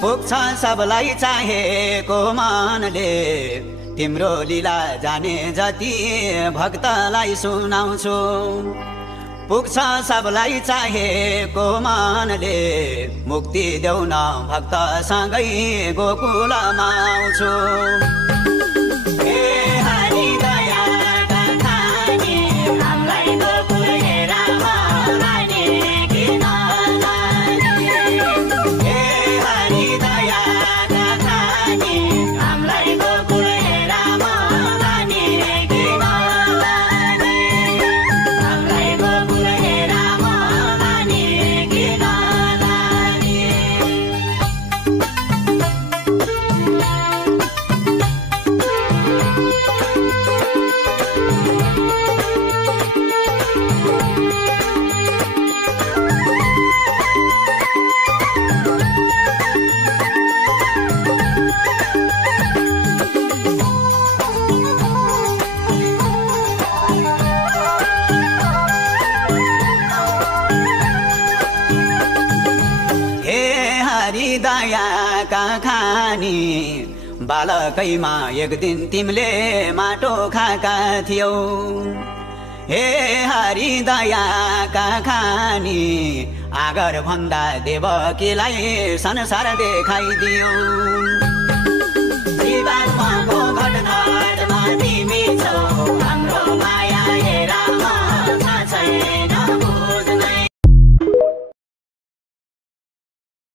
पुग्छ सबलाई चाहेको मनले तिम्रो लीला जाने जति भक्तलाई सुनाउँछु पुग्छ सबलाई चाहेको मनले मुक्ति देऊ न भक्तसँगै गोकुलमा आउँछु दयाका खानी बालकैमा एक दिन तिमीले माटो खाका थियौ हे हरि दयाका खानी आगर भन्दा देवकीलाई संसार देखाइदियौ